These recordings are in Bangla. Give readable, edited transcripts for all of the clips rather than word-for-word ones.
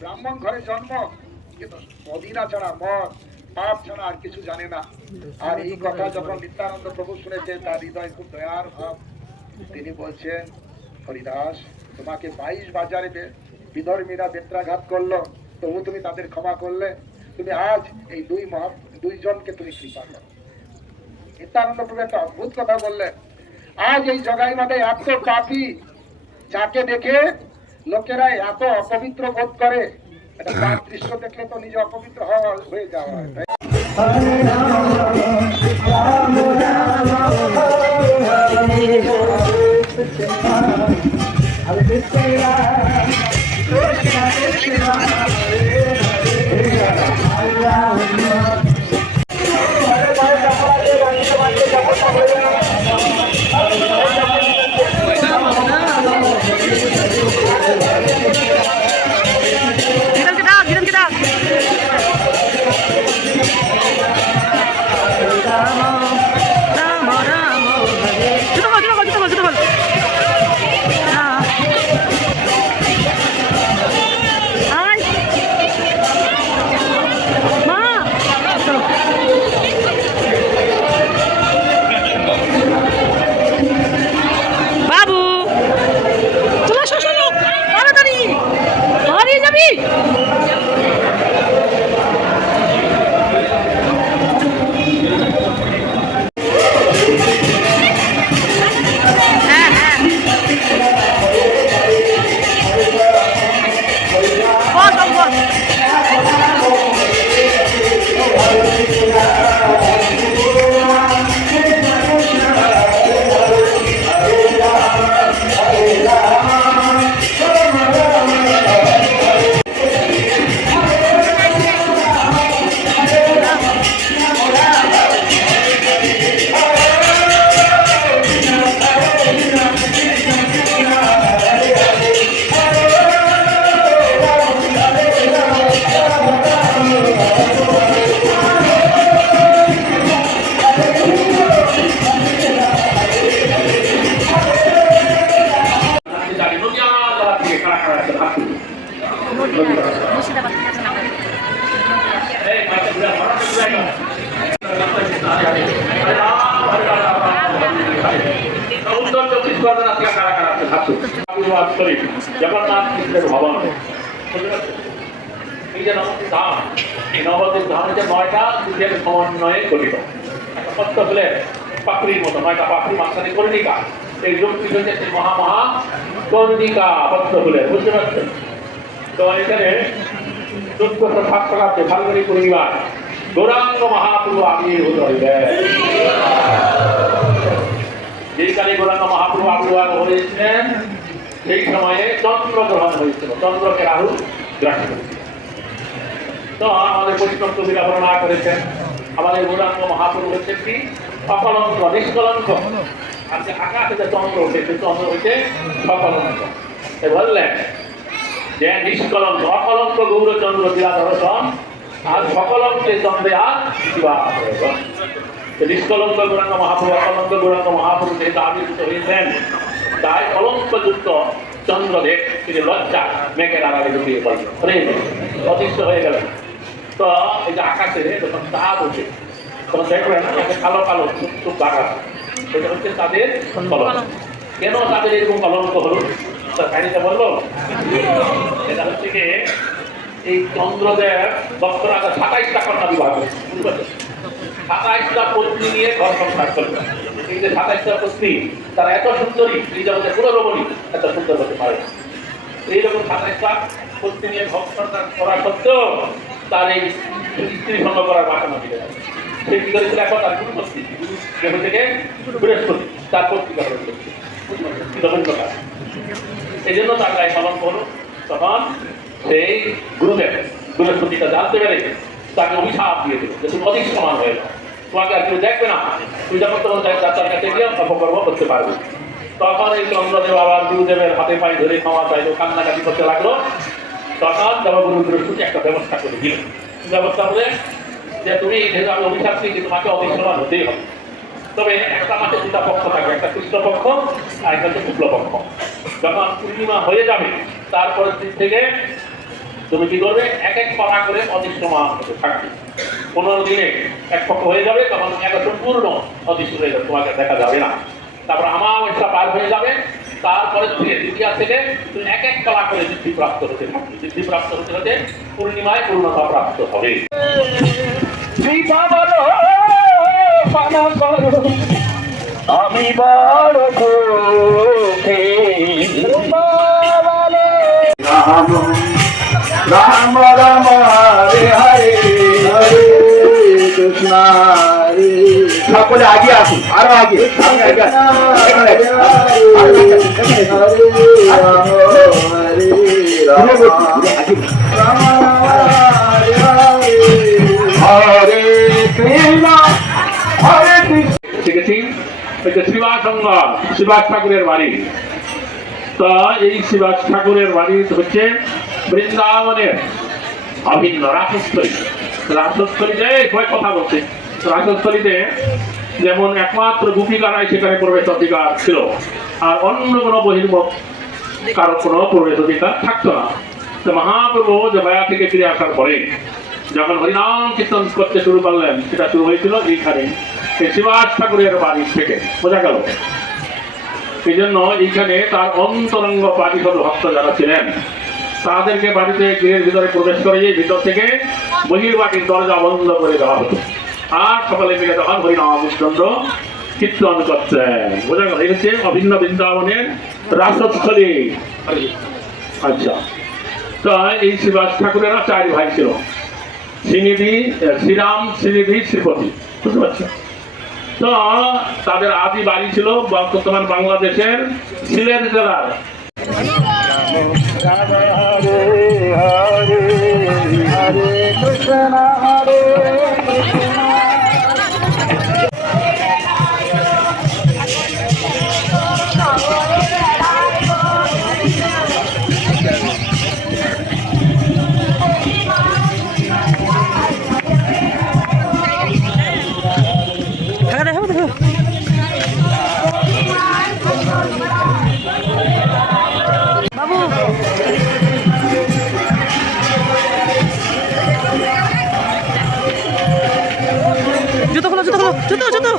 ব্রাহ্মণ ঘরে জন্ম, কিন্তু মদিনা ছাড়া মদ পাপ ছাড়া আর কিছু জানে না। আর এই কথা যখন নিত্যানন্দ প্রভু শুনেছেন, তার হৃদয় খুব দয়ার ভাব। তিনি বলছেন, হরিদাস, তোমাকে 22 বাজারে বিধর্মীরা বেত্রাঘাত করলো, তবু তুমি তাদের ক্ষমা করলে। তুমি আজ এই দুইজনকে তুমি কৃপা করো। নিত্যানন্দ প্রভু একটা অদ্ভুত কথা বললেন। আজ এই জগাই মাঠে এত পাপী, যাকে দেখে লোকেরা এত অপবিত্র বোধ করে, একটা তার দৃশ্য দেখলে তো নিজে অপবিত্র হয়ে যাওয়া হয়। সমন্বয়ে গঠিত পদ্ম ফুলের পাপড়ির মতো 9টা পাপড়ি, মাঝখানে কর্ণিকা। এই যুক্তি হচ্ছে মহা কর্ণিকা পদ্ম ফুলের, বুঝতে পারছেন তো? এখানে 1407 শতাব্দে ফাল্গুনী পূর্ণিমার গৌরাঙ্গ মহাপ্রভু আবির্ভূত হইলেন। যেই কালে গৌরাঙ্গ মহাপ্রভু আবির্ভাব হয়েছিলেন, সেই সময়ে চন্দ্রগ্রহণ হয়েছিল, চন্দ্রকে রাহু গ্রাস করেছিল। তো আমাদের বৈষ্ণব কবিরা বর্ণনা করেছেন, আমাদের গৌরাঙ্গ মহাপ্রভু হচ্ছে কি অকলঙ্ক, নিষ্কলঙ্ক। আর যে আকাশে যে চন্দ্র উঠেছে, চন্দ্র হচ্ছে সকলঙ্ক। বললেন যে নিষ্কলঙ্ক, অকলঙ্ক গৌরচন্দ্র দিলা দর্শন, আর সকলঙ্কে চন্দ্রে আর নিষ্কলঙ্ক গৌরাঙ্গ মহাপ্রভু, অকলঙ্ক গৌরাঙ্গ মহাপ্রভু যেহেতু আবির্ভূত হয়েছেন, তাই কলঙ্কযুক্ত চন্দ্রদেব তিনি লজ্জা মেঘের আড়ালে ঢুকিয়ে পড়লেন, অদৃশ্য হয়ে গেলেন। তো এই যে আকাশে যখন চাঁদ ওঠে, তখন দেখবেন কালো কালো টুক দাগ আছে, এটা হচ্ছে তাদের কলঙ্ক। কেন তাদের এরকম কলঙ্ক হলো? কাহিনীটা বললো, এটা হচ্ছে কি এই চন্দ্রদেব দপ্তর 27টা কন্যা বিবাহ করেছে, বুঝতে পারছেন? 27টা পত্নী নিয়ে ঘর সংসার করবে। এই যে 27টা পত্নী, তারা এত সুন্দরী, এই জগতে পুরো রমণী এত সুন্দর হতে পারে। এইরকম 27টা পত্নী নিয়ে ঘর সংসার করা সত্ত্বেও তার এই স্ত্রী সঙ্গ করার বাসনা দিতে হবে। সে কি করেছিল? এখন তার গুরু পত্নী, যেখান থেকে বৃহস্পতি তার পত্রিকা হয়েছে। এই জন্য তার গায়ে কলঙ্ক হলো। তখন সেই গুরুদেব বৃহস্পতিটা জানতে পেরে তাকে অভিশাপ দিয়ে দিল যে তুমি অধিক সমান হয়ে যাও, তোমাকে আর কেউ দেখবে না, তুই যখন তখন যাত্রার কাছে গিয়ে অপকর্ম করতে পারবে। তখন এই চন্দ্রদেব আবার গুরুদেবের হাতে পায়ে ধরে ক্ষমা চাইলো, কান্নাকাটি করতে লাগলো। তখন দেবগুরু বৃহস্পতি একটা ব্যবস্থা করে দিল। ব্যবস্থা করে যে তুমি যেহেতু আমি অভিশাপ দিয়েছি তোমাকে অধিক সমান হতেই হবে, তবে একটা মাসে দুটা পক্ষ থাকবে, একটা কৃষ্ণপক্ষ আর একটা হচ্ছে শুক্লপক্ষ। যখন পূর্ণিমা হয়ে যাবে তারপরের দিন থেকে তুমি কি করবে, এক এক পাড়া করে অদৃশ্যমান হতে থাকবে। 15 দিনে এক পক্ষ হয়ে যাবে, তখন এক সম্পূর্ণ অদৃশ্য হয়ে যাবে, তোমাকে দেখা যাবে না। তারপর আমাবস্যা পার হয়ে যাবে, তারপরে থেকে দ্বিতীয় থেকে তুমি এক এক পাড়া করে সিদ্ধিপ্রাপ্ত হতে থাকবে। সিদ্ধিপ্রাপ্ত হতে হতে পূর্ণিমায় পূর্ণতা প্রাপ্ত হবে। আমি বড় দুঃখে রাম রাম রাম হরে হরে হরে কৃষ্ণ হরে। সকলে আগে আসুন, আরো আগে হরে কৃষ্ণ হরে কৃষ্ণ। শিখেছি শিবাস ঠাকুরের বাড়ি। তো এই শিবাস ঠাকুরের বাড়ি হচ্ছে বৃন্দাবনের অভিন্ন রাসস্থলী। রাসস্থলীতে কয়েক কথা বলছে। রাসস্থলীতে যেমন একমাত্র গোপীকারাই সেখানে প্রবেশ অধিকার ছিল, আর অন্য কোনো বহির্মুখ কারো কোনো প্রবেশ অধিকার থাকতো না। তো মহাপ্রভু যে মায়া থেকে ফিরে আসার পরে যখন হরিনাম কীর্তন করতে শুরু করলেন, সেটা শুরু হয়েছিল এইখানে শিবাস ঠাকুরের বাড়ি থেকে, বোঝা গেল। এই জন্য এইখানে তার অন্তরঙ্গ পারিষদ ভক্ত যারা ছিলেন তাদেরকে বাড়িতে গৃহের ভিতরে প্রবেশ করে ভিতর থেকে বহির্বাটির দরজা বন্ধ করে দেওয়া হতো, আর সকালে মিলে তখন হরিনাম কীর্তন করতেন, বোঝা গেল। এই হচ্ছে অভিন্ন বৃন্দাবনের রাসস্থলী। আচ্ছা, তো এই শিবাস ঠাকুরেরা 4 ভাই ছিল, শ্রীরাম, শ্রীনিধি, শ্রীপতি, বুঝতে পারছেন। তো তাদের আদি বাড়ি ছিল বর্তমান বাংলাদেশের সিলেট জেলার। জুতো খোলো, জুতো খোলো, জুতো জুতো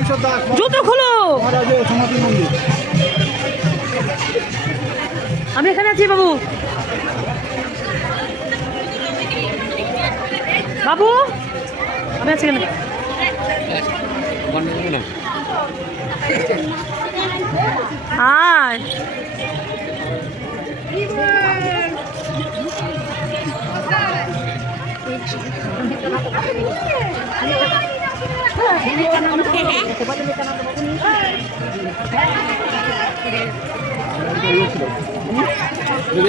জুতো খোলো। আমি এখানে আছি বাবু। বাবু আমি আছি এখানে। হাই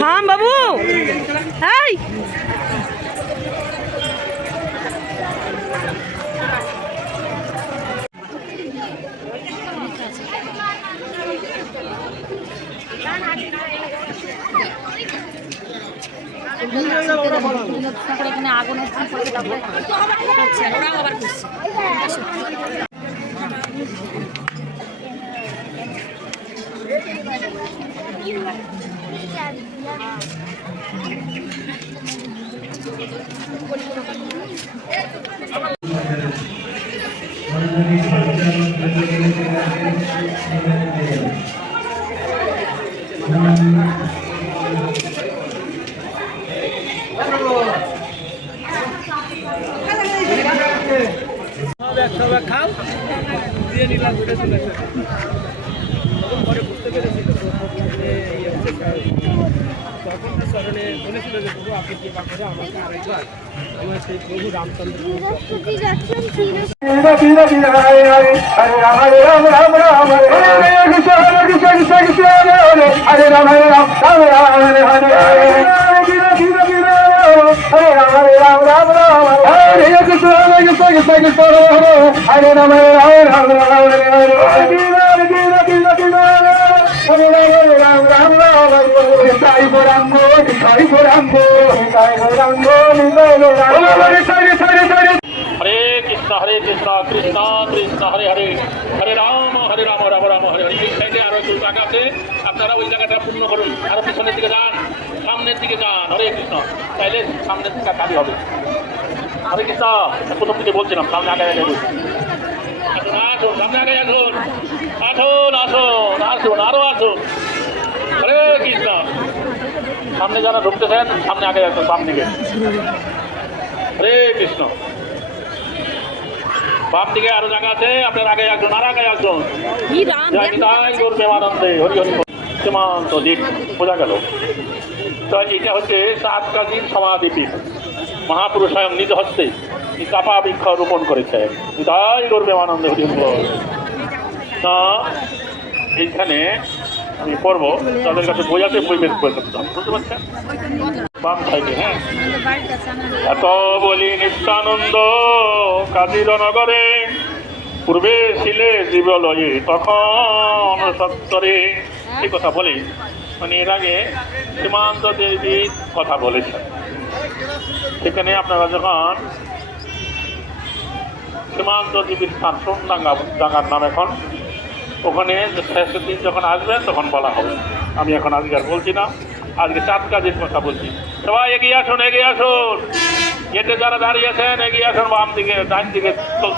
থাম বাবু। হাই এখানে আগুনের ওরা আবার করছে। খাও দিয়ে নিলাম, পরে বুঝতে পেরেছি তখন স্মরণে বলেছিল যে প্রভু আপনি কৃপা করে আমাকে আরেকবার আমার সেই প্রভু রামচন্দ্র হরে রাম হরে রাম রাম রাম হরে Krishna Hare Ram, Hare Ram, Ram Ram, Hare Hare. Hare Ram, Hare Ram, Ram Ram, Hare Krishna, Krishna Krishna, Hare Ram, Hare Ram, Ram Ram, Hare Hare. Hare Ram, Ram Ram, Sai Gorango, Sai Gorango, Sai Gorango, Sai Gorango. হরে কৃষ্ণ কৃষ্ণ কৃষ্ণ হরে হরে হরে রাম রাম রাম হরে হরে। এই সাইডে আরো একটু জায়গা আছে, আপনারা ওই জায়গাটা পূর্ণ করুন। আরো পিছনের দিকে যান, সামনের দিকে যান। হরে কৃষ্ণ, তাইলে সামনের দিকে কাজই হবে। হরে কৃষ্ণ, প্রথম দিকে বলছিলাম সামনে আগে আগে বলছি। আসুন আসুন, সামনে আগে আসুন, আসুন আসুন আসুন, আরো আসুন। হরে কৃষ্ণ, সামনে যারা ঢুকতেছেন সামনে আগে আসুন, বাম দিকে। হরে কৃষ্ণ, বাম দিকে আরো জায়গা আছে, আপনার আগে আসুন, আর আগে আসুন। জয় নিতাই গৌর প্রেমানন্দে, হরি হরি সীমান্ত দ্বীপ বোঝা গেল। তো এটা হচ্ছে 7 কাজীর সমাধিপীঠ। মহাপুরুষ স্বয়ং নিজ হস্তে এই চাপা বৃক্ষ রোপণ করেছে। নিতাই গৌর প্রেমানন্দে, হরি হরি বল। তা এইখানে আমি পড়বো, তাদের কাছে বই আছে, বই বের করে করতাম, বুঝতে পারছেন? বাম সাইডে, হ্যাঁ। এত বলি নিত্যানন্দ কাজীর নগরে, পূর্বে ছিলে জীবলয়ে তখন সত্তরে। এই কথা বলি, মানে এর আগে সীমান্ত দেবীর কথা বলেছেন। সেখানে আপনারা যখন সীমান্ত দেবীর স্থান সোমডাঙ্গার নাম এখন, ওখানে শেষের দিন যখন আসবেন তখন বলা হবে। আমি এখন আজকে আর বলছি না, আজকে 7 কাজের কথা বলছি। সবাই এগিয়ে আসুন, এগিয়ে আসুন। গেটে যারা দাঁড়িয়েছেন এগিয়ে আসুন, বাম দিকে ডান দিকে চলতে